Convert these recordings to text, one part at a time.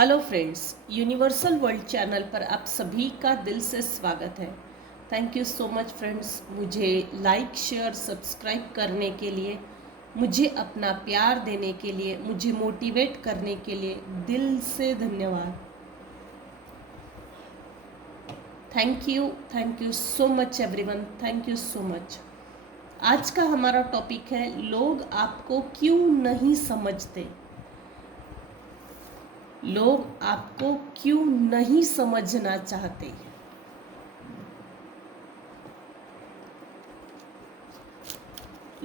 Hello friends, universal world channel पर आप सभी का दिल से स्वागत है। Thank you so much friends, मुझे लाइक शेयर सब्सक्राइब करने के लिए, मुझे अपना प्यार देने के लिए, मुझे मोटिवेट करने के लिए दिल से धन्यवाद। Thank you so much everyone, thank you so much. आज का हमारा टॉपिक है, लोग आपको क्यों नहीं समझते। लोग आपको क्यों नहीं समझना चाहते।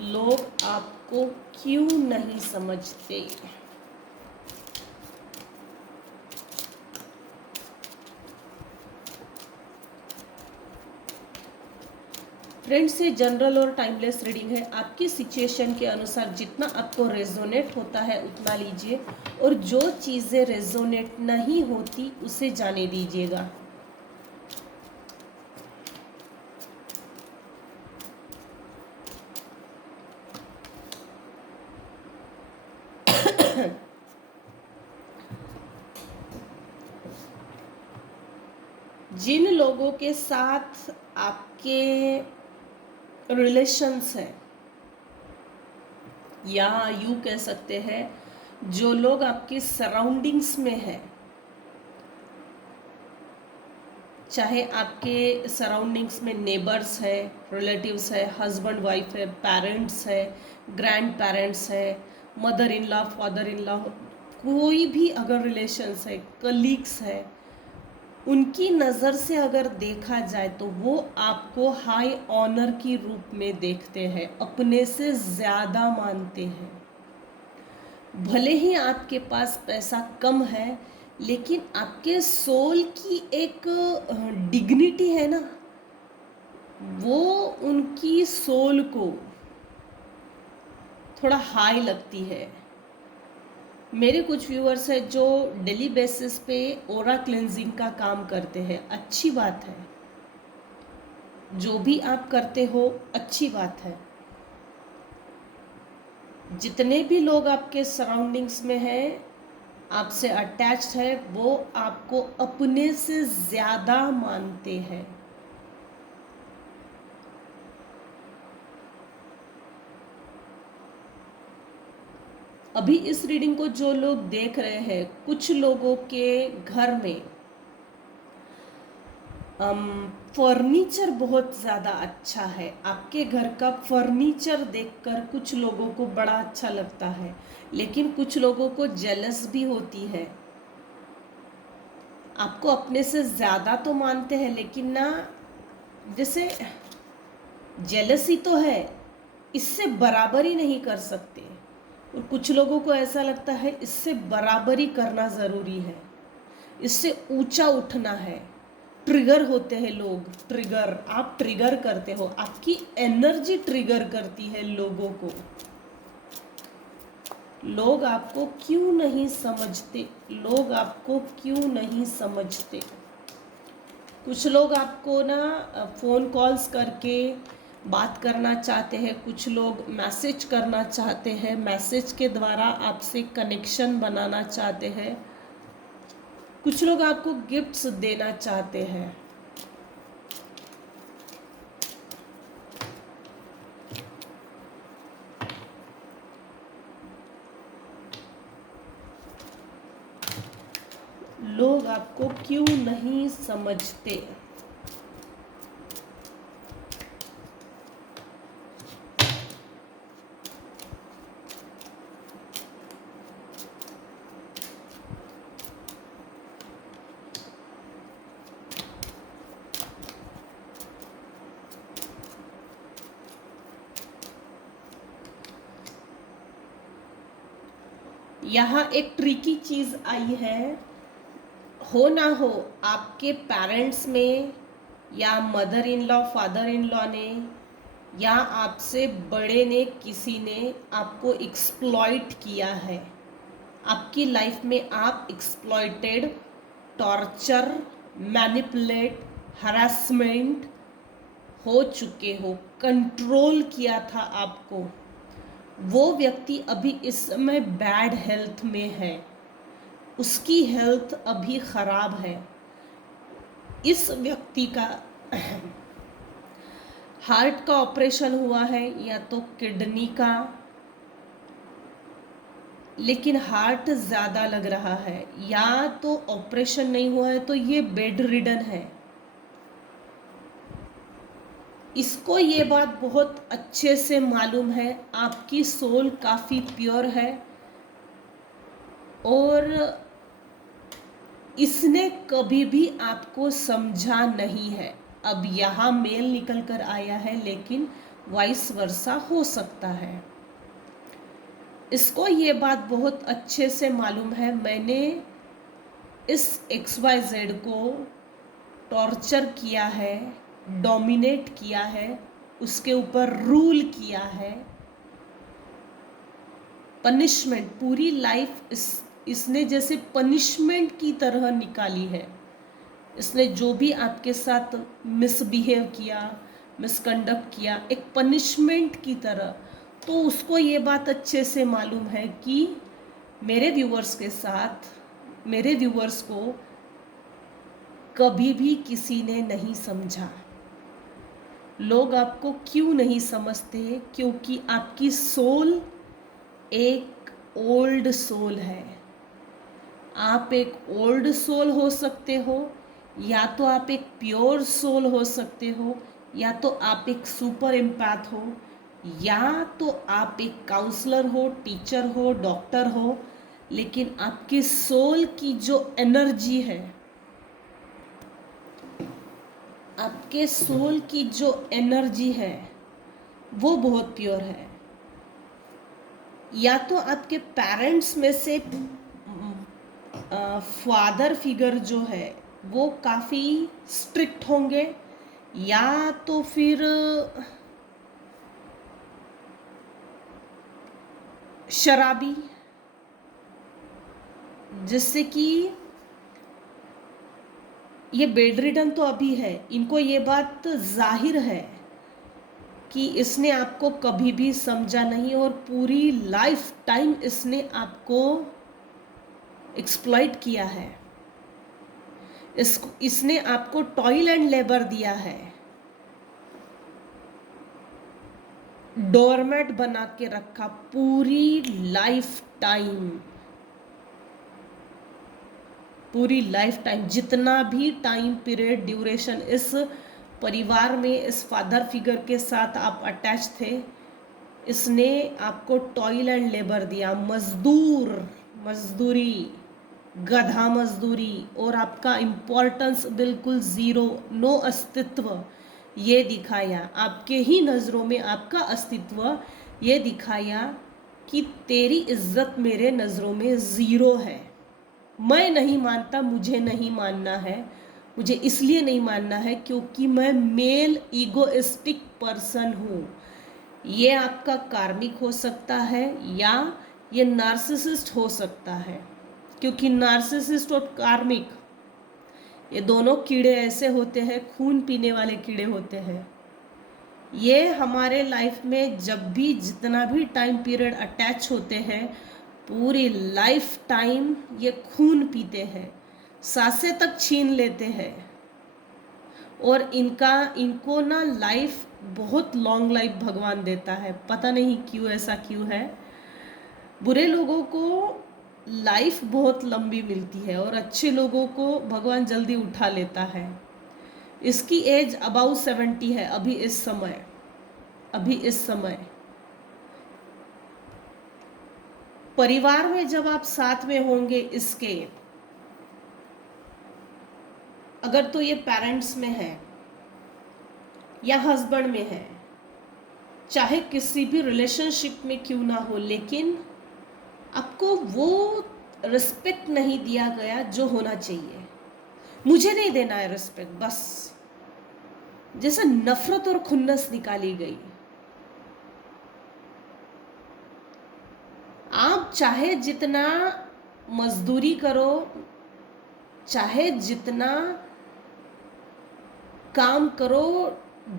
लोग आपको क्यों नहीं समझते। फ्रेंड्स, ये जनरल और टाइमलेस रीडिंग है। आपकी सिचुएशन के अनुसार जितना आपको रेजोनेट होता है उतना लीजिए, और जो चीज़ें रेजोनेट नहीं होती उसे जाने दीजिएगा। जिन लोगों के साथ आपके रिलेशंस हैं, या यूँ कह सकते हैं जो लोग आपके सराउंडिंग्स में हैं, चाहे आपके सराउंडिंग्स में नेबर्स है, रिलेटिव्स है, हस्बैंड वाइफ है, पेरेंट्स है, ग्रैंड पेरेंट्स है, mother in law, father in law, कोई भी अगर रिलेशंस है, कलीग्स है, उनकी नज़र से अगर देखा जाए तो वो आपको हाई ऑनर की रूप में देखते हैं, अपने से ज़्यादा मानते हैं। भले ही आपके पास पैसा कम है, लेकिन आपके सोल की एक डिग्निटी है ना, वो उनकी सोल को थोड़ा हाई लगती है। मेरे कुछ व्यूअर्स हैं जो डेली बेसिस पे ओरा क्लिनजिंग का काम करते हैं। अच्छी बात है, जो भी आप करते हो अच्छी बात है। जितने भी लोग आपके सराउंडिंग्स में हैं, आपसे अटैच्ड है, वो आपको अपने से ज़्यादा मानते हैं। अभी इस रीडिंग को जो लोग देख रहे हैं, कुछ लोगों के घर में फर्नीचर बहुत ज़्यादा अच्छा है। आपके घर का फर्नीचर देखकर कुछ लोगों को बड़ा अच्छा लगता है, लेकिन कुछ लोगों को जेलस भी होती है। आपको अपने से ज़्यादा तो मानते हैं, लेकिन ना, जैसे जेलसी तो है, इससे बराबरी नहीं कर सकते। और कुछ लोगों को ऐसा लगता है इससे बराबरी करना ज़रूरी है, इससे ऊंचा उठना है। ट्रिगर होते हैं लोग, ट्रिगर, आप ट्रिगर करते हो, आपकी एनर्जी ट्रिगर करती है लोगों को। लोग आपको क्यों नहीं समझते। लोग आपको क्यों नहीं समझते। कुछ लोग आपको ना फ़ोन कॉल्स करके बात करना चाहते हैं, कुछ लोग मैसेज करना चाहते हैं, मैसेज के द्वारा आपसे कनेक्शन बनाना चाहते हैं, कुछ लोग आपको गिफ्ट्स देना चाहते हैं। लोग आपको क्यों नहीं समझते। यहाँ एक ट्रिकी चीज़ आई है। हो ना हो, आपके पेरेंट्स में या mother in law, father in law ने, या आपसे बड़े ने, किसी ने आपको एक्सप्लॉइट किया है। आपकी लाइफ में आप एक्सप्लॉइटेड, टॉर्चर, मैनिपुलेट, हरासमेंट हो चुके हो, कंट्रोल किया था आपको। वो व्यक्ति अभी इस समय बैड हेल्थ में है, उसकी हेल्थ अभी खराब है। इस व्यक्ति का हार्ट का ऑपरेशन हुआ है या तो किडनी का, लेकिन हार्ट ज़्यादा लग रहा है, या तो ऑपरेशन नहीं हुआ है तो ये बेड रिडन है। इसको ये बात बहुत अच्छे से मालूम है, आपकी सोल काफ़ी प्योर है और इसने कभी भी आपको समझा नहीं है। अब यहाँ मेल निकल कर आया है, लेकिन वाइस वर्सा हो सकता है। इसको ये बात बहुत अच्छे से मालूम है, मैंने इस XYZ को टॉर्चर किया है, डोमिनेट किया है, उसके ऊपर रूल किया है, पनिशमेंट पूरी लाइफ इसने जैसे पनिशमेंट की तरह निकाली है। इसने जो भी आपके साथ मिसबिहेव किया, मिसकंडक्ट किया, एक पनिशमेंट की तरह, तो उसको ये बात अच्छे से मालूम है कि मेरे व्यूअर्स के साथ, मेरे व्यूअर्स को कभी भी किसी ने नहीं समझा। लोग आपको क्यों नहीं समझते? क्योंकि आपकी सोल एक ओल्ड सोल है। आप एक ओल्ड सोल हो सकते हो, या तो आप एक प्योर सोल हो सकते हो, या तो आप एक सुपर एम्पैथ हो, या तो आप एक काउंसलर हो, टीचर हो, डॉक्टर हो, लेकिन आपकी सोल की जो एनर्जी है, आपके सोल की जो एनर्जी है वो बहुत प्योर है। या तो आपके पेरेंट्स में से फादर फिगर जो है वो काफ़ी स्ट्रिक्ट होंगे, या तो फिर शराबी, जिससे कि ये बेड रिडन तो अभी है, इनको ये बात जाहिर है कि इसने आपको कभी भी समझा नहीं और पूरी लाइफ टाइम इसने आपको एक्सप्लॉइट किया है। इसने आपको टॉयल एंड लेबर दिया है, डोरमेट बना के रखा पूरी लाइफ टाइम। पूरी लाइफ टाइम, जितना भी टाइम पीरियड ड्यूरेशन इस परिवार में इस फादर फिगर के साथ आप अटैच थे, इसने आपको टॉयल एंड लेबर दिया, मजदूरी, गधा मजदूरी, और आपका इम्पोर्टेंस बिल्कुल ज़ीरो, नो अस्तित्व ये दिखाया। आपके ही नज़रों में आपका अस्तित्व ये दिखाया कि तेरी इज्जत मेरे नज़रों में ज़ीरो है। मैं नहीं मानता, मुझे नहीं मानना है। मुझे इसलिए नहीं मानना है क्योंकि मैं मेल ईगोइस्टिक पर्सन हूँ। ये आपका कार्मिक हो सकता है या ये नार्सिसिस्ट हो सकता है, क्योंकि नार्सिसिस्ट और कार्मिक ये दोनों कीड़े ऐसे होते हैं, खून पीने वाले कीड़े होते हैं। ये हमारे लाइफ में जब भी जितना भी टाइम पीरियड अटैच होते हैं, पूरी लाइफ टाइम ये खून पीते हैं, सांसें तक छीन लेते हैं, और इनको ना लाइफ बहुत लॉन्ग लाइफ भगवान देता है। पता नहीं क्यों, ऐसा क्यों है। बुरे लोगों को लाइफ बहुत लंबी मिलती है और अच्छे लोगों को भगवान जल्दी उठा लेता है। इसकी एज अबाउट 70 है अभी इस समय। परिवार में जब आप साथ में होंगे इसके, अगर तो ये पेरेंट्स में है या हस्बैंड में है, चाहे किसी भी रिलेशनशिप में क्यों ना हो, लेकिन आपको वो रिस्पेक्ट नहीं दिया गया जो होना चाहिए। मुझे नहीं देना है रिस्पेक्ट, बस जैसे नफरत और खुन्नस निकाली गई। आप चाहे जितना मजदूरी करो, चाहे जितना काम करो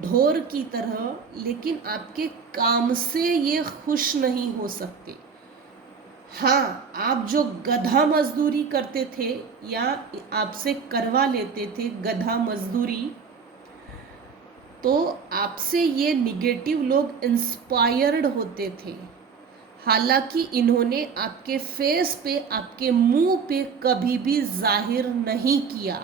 ढोर की तरह, लेकिन आपके काम से ये खुश नहीं हो सकते। हाँ, आप जो गधा मजदूरी करते थे या आपसे करवा लेते थे गधा मजदूरी, तो आपसे ये निगेटिव लोग इंस्पायर्ड होते थे। हालांकि इन्होंने आपके फेस पे, आपके मुंह पे कभी भी जाहिर नहीं किया,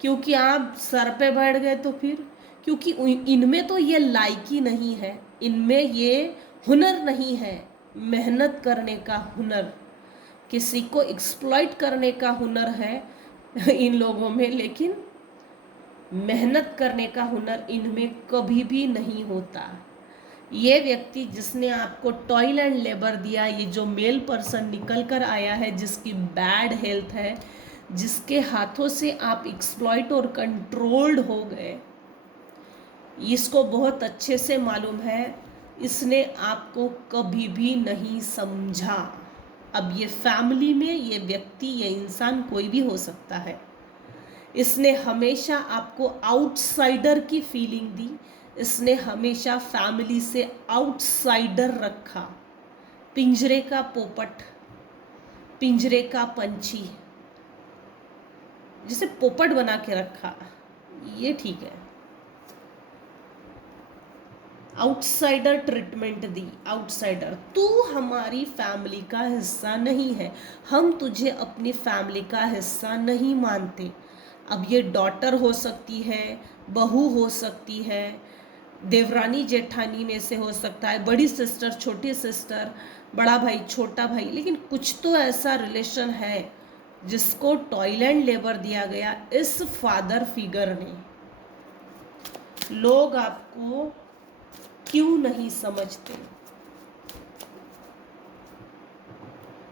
क्योंकि आप सर पे बैठ गए। तो फिर क्योंकि इनमें तो ये लायकी नहीं है, इनमें ये हुनर नहीं है, मेहनत करने का हुनर, किसी को एक्सप्लॉइट करने का हुनर है इन लोगों में, लेकिन मेहनत करने का हुनर इनमें कभी भी नहीं होता। ये व्यक्ति जिसने आपको टॉयल एंड लेबर दिया, ये जो मेल पर्सन निकल कर आया है, जिसकी बैड हेल्थ है, जिसके हाथों से आप एक्सप्लॉइट और कंट्रोल्ड हो गए, इसको बहुत अच्छे से मालूम है, इसने आपको कभी भी नहीं समझा। अब ये फैमिली में ये व्यक्ति, ये इंसान कोई भी हो सकता है, इसने हमेशा आपको आउटसाइडर की फीलिंग दी, इसने हमेशा फैमिली से आउटसाइडर रखा, पिंजरे का पोपट, पिंजरे का पंछी, जिसे पोपट बना के रखा, ये ठीक है। आउटसाइडर ट्रीटमेंट दी, आउटसाइडर, तू हमारी फैमिली का हिस्सा नहीं है, हम तुझे अपनी फैमिली का हिस्सा नहीं मानते। अब ये डॉटर हो सकती है, बहू हो सकती है, देवरानी जेठानी में से हो सकता है, बड़ी सिस्टर, छोटी सिस्टर, बड़ा भाई, छोटा भाई, लेकिन कुछ तो ऐसा रिलेशन है जिसको टॉयल एंड लेबर दिया गया इस फादर फिगर ने। लोग आपको क्यों नहीं समझते?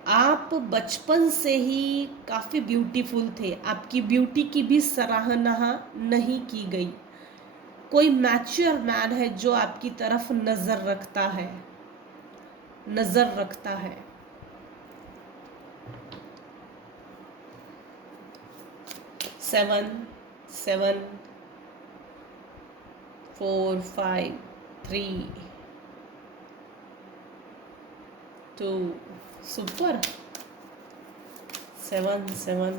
आप बचपन से ही काफ़ी ब्यूटीफुल थे, आपकी ब्यूटी की भी सराहना नहीं की गई। कोई मैच्योर मैन है जो आपकी तरफ नज़र रखता है, नज़र रखता है। Seven, 4, 5, 3, 2, super, 7, 7।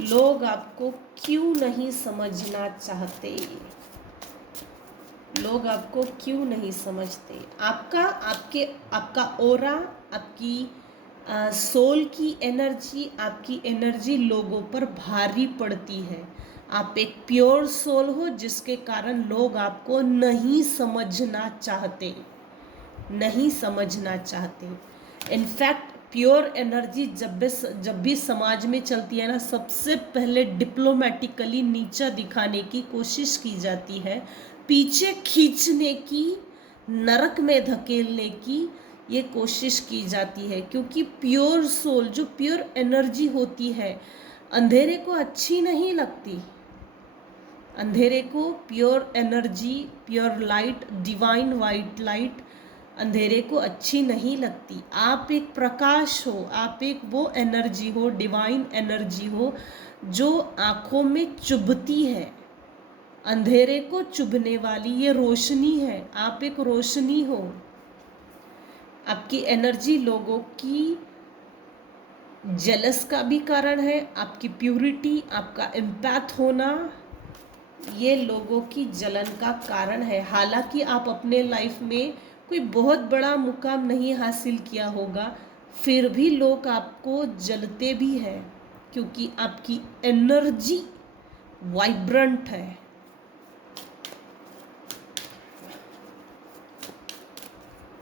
लोग आपको क्यों नहीं समझना चाहते? लोग आपको क्यों नहीं समझते? आपका ओरा, आपकी सोल की एनर्जी, आपकी एनर्जी लोगों पर भारी पड़ती है। आप एक प्योर सोल हो, जिसके कारण लोग आपको नहीं समझना चाहते, नहीं समझना चाहते। इनफैक्ट प्योर एनर्जी जब भी समाज में चलती है ना, सबसे पहले डिप्लोमेटिकली नीचा दिखाने की कोशिश की जाती है, पीछे खींचने की, नरक में धकेलने की ये कोशिश की जाती है। क्योंकि प्योर सोल, जो प्योर एनर्जी होती है, अंधेरे को अच्छी नहीं लगती। अंधेरे को pure energy, pure light, divine white light अंधेरे को अच्छी नहीं लगती। आप एक प्रकाश हो, आप एक वो एनर्जी हो, डिवाइन एनर्जी हो, जो आँखों में चुभती है, अंधेरे को चुभने वाली ये रोशनी है। आप एक रोशनी हो। आपकी एनर्जी लोगों की जेलस का भी कारण है, आपकी प्यूरिटी, आपका एम्पैथ होना, ये लोगों की जलन का कारण है। हालांकि आप अपने लाइफ में कोई बहुत बड़ा मुकाम नहीं हासिल किया होगा, फिर भी लोग आपको जलते भी हैं, क्योंकि आपकी एनर्जी वाइब्रेंट है।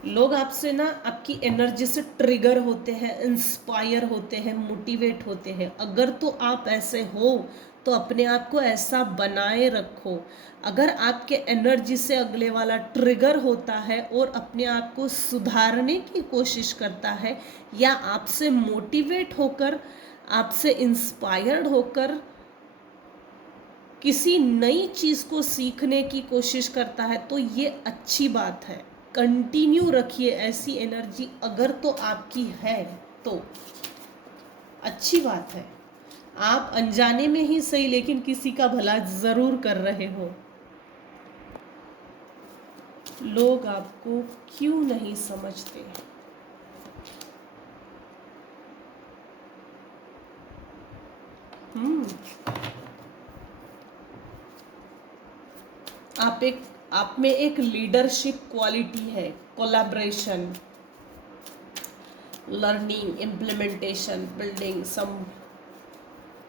लोग आपसे ना, आपकी एनर्जी से ट्रिगर होते हैं, इंस्पायर होते हैं, मोटिवेट होते हैं। अगर तो आप ऐसे हो तो अपने आप को ऐसा बनाए रखो। अगर आपके एनर्जी से अगले वाला ट्रिगर होता है और अपने आप को सुधारने की कोशिश करता है, या आपसे मोटिवेट होकर, आपसे इंस्पायर्ड होकर किसी नई चीज़ को सीखने की कोशिश करता है, तो ये अच्छी बात है। कंटिन्यू रखिए ऐसी एनर्जी, अगर तो आपकी है तो अच्छी बात है। आप अनजाने में ही सही, लेकिन किसी का भला ज़रूर कर रहे हो। लोग आपको क्यों नहीं समझते? हम्म आप में एक लीडरशिप क्वालिटी है, collaboration, learning, implementation, building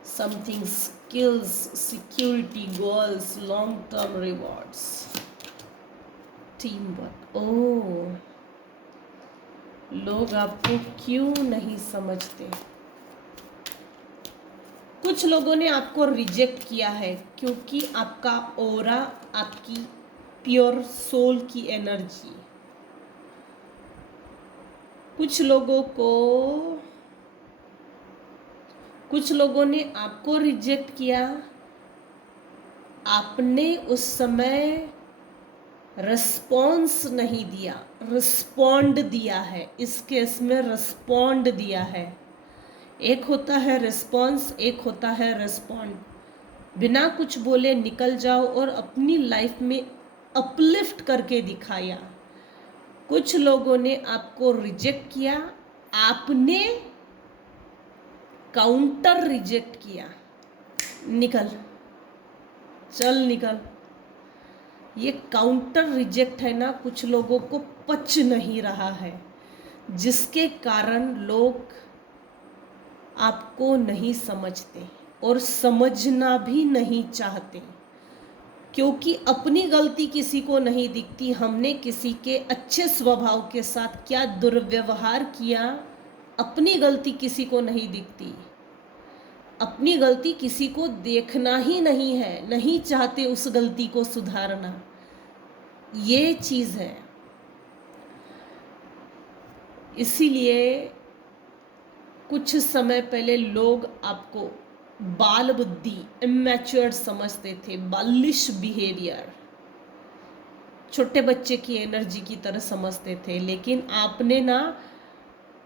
something, skills, security, goals, long term rewards, team work. ओह, लोग आपको क्यों नहीं समझते? कुछ लोगों ने आपको रिजेक्ट किया है क्योंकि आपका ऑरा, आपकी प्योर सोल की एनर्जी, कुछ लोगों ने आपको रिजेक्ट किया, आपने उस समय रिस्पॉन्स नहीं दिया, रिस्पॉन्ड दिया है। इस केस में रिस्पॉन्ड दिया है। एक होता है रिस्पॉन्स, एक होता है रिस्पॉन्ड। बिना कुछ बोले निकल जाओ और अपनी लाइफ में अपलिफ्ट करके दिखाया। कुछ लोगों ने आपको रिजेक्ट किया, आपने काउंटर रिजेक्ट किया। निकल, चल निकल। ये काउंटर रिजेक्ट है ना, कुछ लोगों को पच नहीं रहा है, जिसके कारण लोग आपको नहीं समझते और समझना भी नहीं चाहते, क्योंकि अपनी गलती किसी को नहीं दिखती। हमने किसी के अच्छे स्वभाव के साथ क्या दुर्व्यवहार किया, अपनी गलती किसी को नहीं दिखती। अपनी गलती किसी को देखना ही नहीं है, नहीं चाहते उस गलती को सुधारना। ये चीज़ है। इसीलिए कुछ समय पहले लोग आपको बाल बुद्धि, इमैच्योर्ड समझते थे, बालिश बिहेवियर, छोटे बच्चे की एनर्जी की तरह समझते थे। लेकिन आपने ना,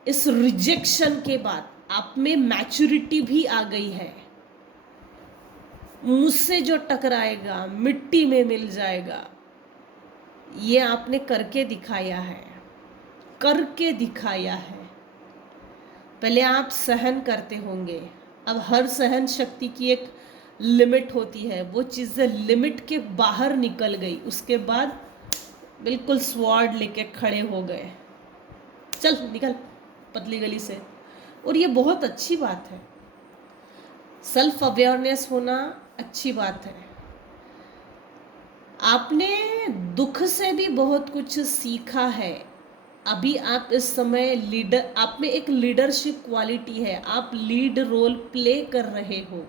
इस रिजेक्शन के बाद आप में मैच्योरिटी भी आ गई है। मुझसे जो टकराएगा मिट्टी में मिल जाएगा, ये आपने करके दिखाया है, करके दिखाया है। पहले आप सहन करते होंगे, अब हर सहन शक्ति की एक लिमिट होती है। वो चीज़ें लिमिट के बाहर निकल गई, उसके बाद बिल्कुल स्वॉर्ड लेके खड़े हो गए। चल निकल पतली गली से। और ये बहुत अच्छी बात है, सेल्फ अवेयरनेस होना अच्छी बात है। आपने दुख से भी बहुत कुछ सीखा है। अभी आप इस समय लीडर, आप में एक लीडरशिप क्वालिटी है, आप लीड रोल प्ले कर रहे हो।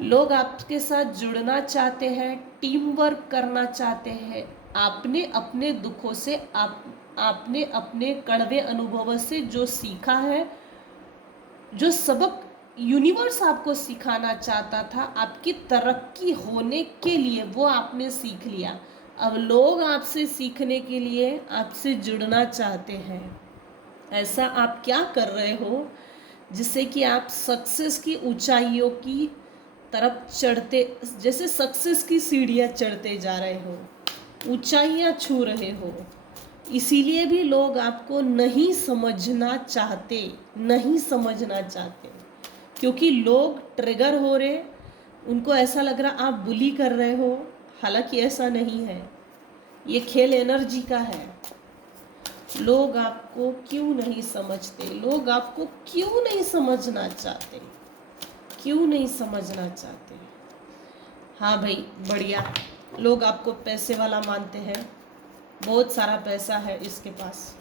लोग आपके साथ जुड़ना चाहते हैं, टीम वर्क करना चाहते हैं। आपने अपने दुखों से, आपने अपने कड़वे अनुभवों से जो सीखा है, जो सबक यूनिवर्स आपको सिखाना चाहता था आपकी तरक्की होने के लिए, वो आपने सीख लिया। अब लोग आपसे सीखने के लिए आपसे जुड़ना चाहते हैं। ऐसा आप क्या कर रहे हो जिससे कि आप सक्सेस की ऊंचाइयों की तरफ चढ़ते, जैसे सक्सेस की सीढ़ियाँ चढ़ते जा रहे हो, ऊंचाइयाँ छू रहे हो। इसीलिए भी लोग आपको नहीं समझना चाहते, नहीं समझना चाहते, क्योंकि लोग ट्रिगर हो रहे, उनको ऐसा लग रहा आप बुली कर रहे हो। हालांकि ऐसा नहीं है, ये खेल एनर्जी का है। लोग आपको क्यों नहीं समझते? लोग आपको क्यों नहीं समझना चाहते? क्यों नहीं समझना चाहते? हाँ भाई, बढ़िया। लोग आपको पैसे वाला मानते हैं, बहुत सारा पैसा है इसके पास,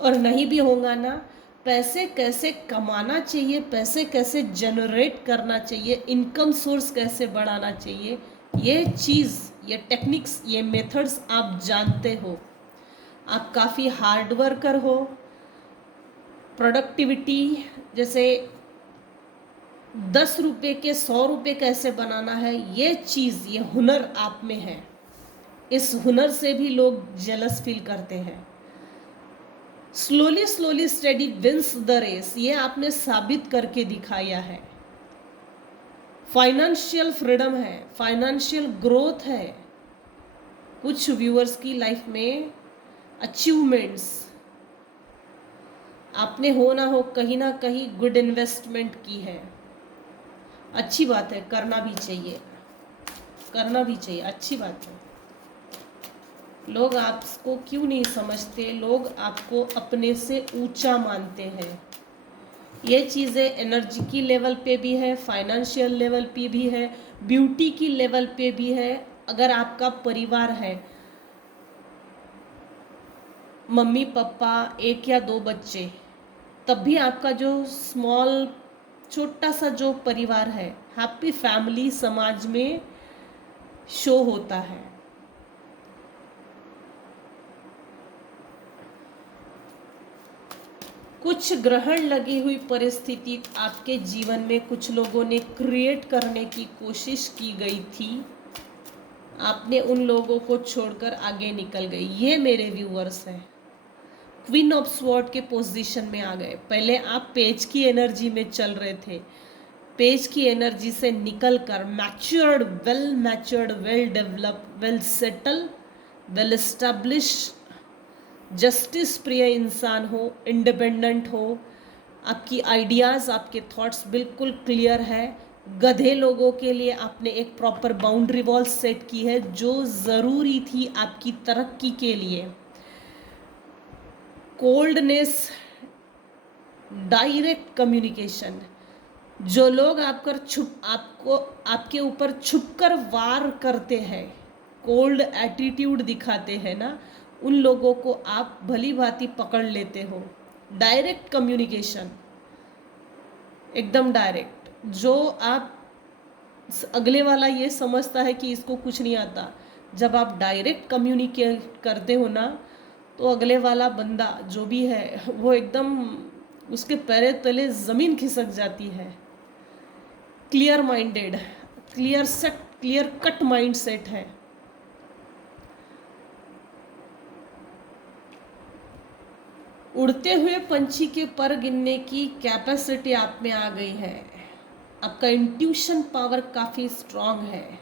और नहीं भी होगा ना। पैसे कैसे कमाना चाहिए, पैसे कैसे जनरेट करना चाहिए, इनकम सोर्स कैसे बढ़ाना चाहिए, ये चीज़, ये टेक्निक्स, ये मेथड्स आप जानते हो। आप काफ़ी हार्ड वर्कर हो। प्रोडक्टिविटी, जैसे 10 रुपये के 100 रुपये कैसे बनाना है, ये चीज़, ये हुनर आप में है। इस हुनर से भी लोग जेलस फील करते हैं। Slowly slowly steady wins the race, ये आपने साबित करके दिखाया है। फाइनेंशियल फ्रीडम है, फाइनेंशियल ग्रोथ है, कुछ व्यूअर्स की लाइफ में अचीवमेंट्स आपने हो ना कहीं गुड इन्वेस्टमेंट की है। अच्छी बात है, करना भी चाहिए, करना भी चाहिए, अच्छी बात है। लोग आपको क्यों नहीं समझते, लोग आपको अपने से ऊंचा मानते हैं। ये चीज़ें एनर्जी की लेवल पे भी है, फाइनेंशियल लेवल पे भी है, ब्यूटी की लेवल पे भी है। अगर आपका परिवार है, मम्मी पापा, एक या दो बच्चे, तब भी आपका जो स्मॉल छोटा सा जो परिवार है, हैप्पी फैमिली समाज में शो होता है। कुछ ग्रहण लगी हुई परिस्थिति आपके जीवन में कुछ लोगों ने क्रिएट करने की कोशिश की गई थी, आपने उन लोगों को छोड़कर आगे निकल गई। ये मेरे व्यूअर्स हैं, क्वीन ऑफ स्वॉर्ड के पोजीशन में आ गए। पहले आप पेज की एनर्जी में चल रहे थे, पेज की एनर्जी से निकलकर matured, well develop, well settle, well establish, justice प्रिय इंसान हो, इंडिपेंडेंट हो, आपकी आइडियाज़, आपके थॉट्स बिल्कुल क्लियर है। गधे लोगों के लिए आपने एक प्रॉपर बाउंड्री वॉल सेट की है जो ज़रूरी थी आपकी तरक्की के लिए। कोल्डनेस, डायरेक्ट कम्युनिकेशन, जो लोग आपके ऊपर छुपकर वार करते हैं, कोल्ड एटीट्यूड दिखाते हैं ना, उन लोगों को आप भली भांति पकड़ लेते हो। डायरेक्ट कम्युनिकेशन, एकदम डायरेक्ट, जो आप अगले वाला ये समझता है कि इसको कुछ नहीं आता, जब आप डायरेक्ट कम्युनिकेट करते हो ना, तो अगले वाला बंदा जो भी है वो एकदम उसके पैर तले ज़मीन खिसक जाती है। Clear minded, clear cut mind set है। उड़ते हुए पंछी के पर गिनने की कैपेसिटी आप में आ गई है। आपका इंट्यूशन पावर काफ़ी स्ट्रांग है।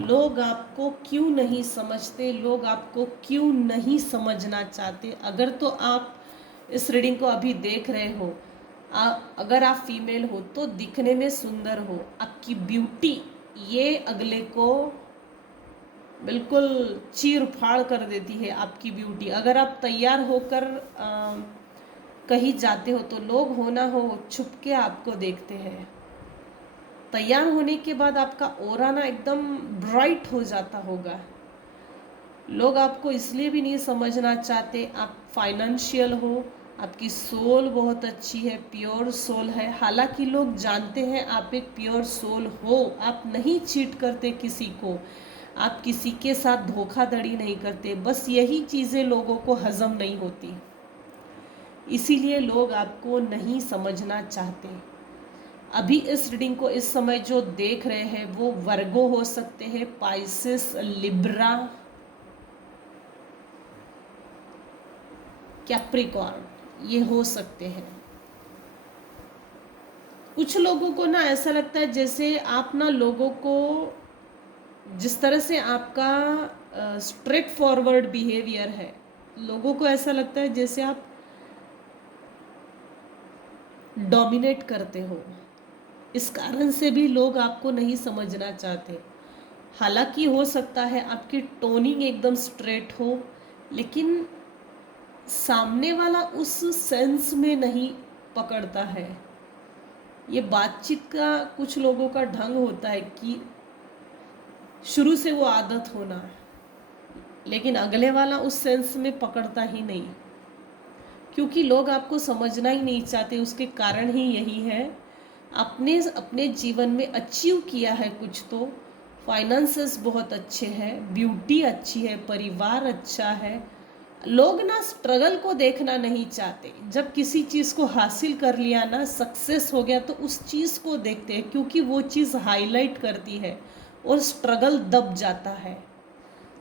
लोग आपको क्यों नहीं समझते, लोग आपको क्यों नहीं समझना चाहते? अगर तो आप इस रीडिंग को अभी देख रहे हो, अगर आप फीमेल हो तो दिखने में सुंदर हो, आपकी ब्यूटी ये अगले को बिल्कुल चीर फाड़ कर देती है। आपकी ब्यूटी, अगर आप तैयार होकर कहीं जाते हो तो लोग हो ना हो छुप के आपको देखते हैं। तैयार होने के बाद आपका ऑरा ना एकदम ब्राइट हो जाता होगा। लोग आपको इसलिए भी नहीं समझना चाहते, आप फाइनेंशियल हो, आपकी सोल बहुत अच्छी है, प्योर सोल है। हालांकि लोग जानते हैं आप एक प्योर सोल हो, आप नहीं चीट करते किसी को, आप किसी के साथ धोखाधड़ी नहीं करते, बस यही चीज़ें लोगों को हजम नहीं होती, इसीलिए लोग आपको नहीं समझना चाहते। अभी इस रीडिंग को इस समय जो देख रहे हैं वो वर्गो हो सकते हैं, पाइसेस, लिब्रा, कैप्रिकॉर्न, ये हो सकते हैं। कुछ लोगों को ना ऐसा लगता है जैसे आप ना लोगों को, जिस तरह से आपका स्ट्रेट फॉरवर्ड बिहेवियर है, लोगों को ऐसा लगता है जैसे आप डोमिनेट करते हो। इस कारण से भी लोग आपको नहीं समझना चाहते। हालांकि हो सकता है आपकी टोनिंग एकदम स्ट्रेट हो, लेकिन सामने वाला उस सेंस में नहीं पकड़ता है। ये बातचीत का कुछ लोगों का ढंग होता है कि शुरू से वो आदत होना, लेकिन अगले वाला उस सेंस में पकड़ता ही नहीं, क्योंकि लोग आपको समझना ही नहीं चाहते। उसके कारण ही यही है, आपने अपने जीवन में अचीव किया है कुछ तो, फाइनेंसेस बहुत अच्छे हैं, ब्यूटी अच्छी है, परिवार अच्छा है, लोग ना स्ट्रगल को देखना नहीं चाहते। जब किसी चीज़ को हासिल कर लिया ना, सक्सेस हो गया, तो उस चीज़ को देखते हैं, क्योंकि वो चीज़ हाईलाइट करती है और स्ट्रगल दब जाता है।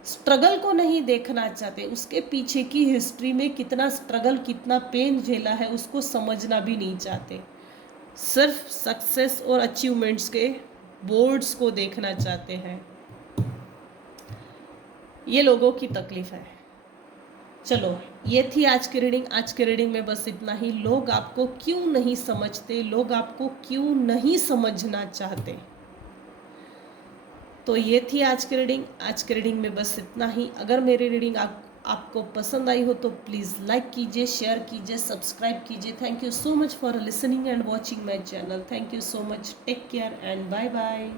स्ट्रगल को नहीं देखना चाहते, उसके पीछे की हिस्ट्री में कितना स्ट्रगल, कितना पेन झेला है, उसको समझना भी नहीं चाहते। सिर्फ सक्सेस और अचीवमेंट्स के बोर्ड्स को देखना चाहते हैं। ये लोगों की तकलीफ है। चलो, ये थी आज की रीडिंग। आज की रीडिंग में बस इतना ही। लोग आपको क्यों नहीं समझते, लोग आपको क्यों नहीं समझना चाहते, तो ये थी आज की रीडिंग। आज की रीडिंग में बस इतना ही। अगर मेरी रीडिंग आपको पसंद आई हो तो प्लीज़ लाइक कीजिए, शेयर कीजिए, सब्सक्राइब कीजिए। Thank you so much for listening and watching my channel. Thank you so much. Take care and bye bye.